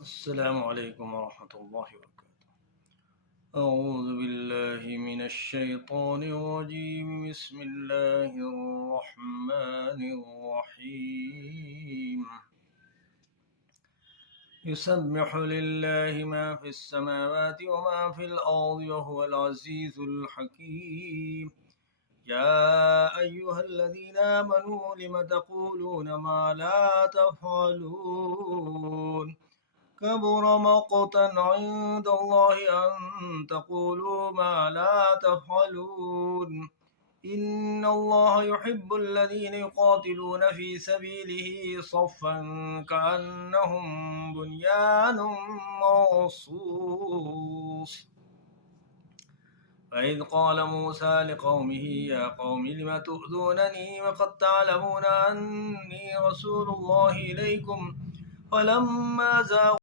السلام عليكم ورحمة الله وبركاته. أعوذ بالله من الشيطان الرجيم. بسم الله الرحمن الرحيم. يسبح لله ما في السماوات وما في الأرض وهو العزيز الحكيم. يا أيها الذين آمنوا لم تقولون ما لا تفعلون؟ كبر مقتا عند الله أن تقولوا ما لا تفعلون. إن الله يحب الذين يقاتلون في سبيله صفا كأنهم بنيان مرصوص. وإذ قال موسى لقومه يا قوم لم تؤذونني وقد تعلمون أني رسول الله إليكم فلما زاغوا